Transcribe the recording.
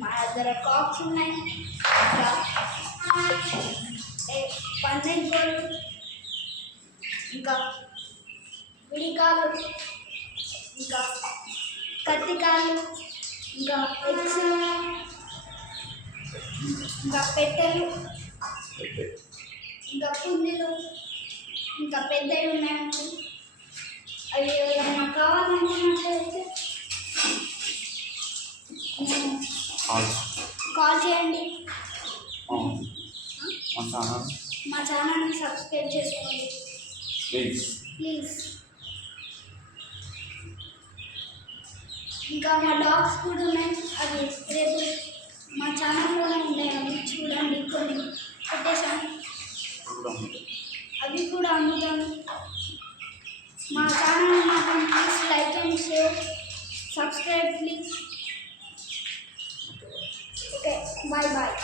మా దగ్గర కాక్స్ ఉన్నాయి, ఇంకా పందెం కోళ్ళు, ఇంకా విడికాలు, ఇంకా కత్తికాలు, ఇంకా ఎగ్స్, ఇంకా పెట్టెలు, ఇంకా పుంజులు, ఇంకా పెద్దవి ఉన్నాయండి. అవి ఎవరైనా కావాలనుకున్నట్లయితే కాల్ చేయండి. మా ఛానల్ని సబ్స్క్రైబ్ చేసుకోండి ప్లీజ్. ఇంకా మా డాగ్స్ కూడా ఉన్నాయి, అవి రేపు మా ఛానల్లోనే ఉన్నాయి. అవి చూడండి, కొన్ని పెట్టేశాను, అవి కూడా అమ్ముతాను. మా ఛానల్ మాత్రం please like and share, subscribe please. Okay, bye bye.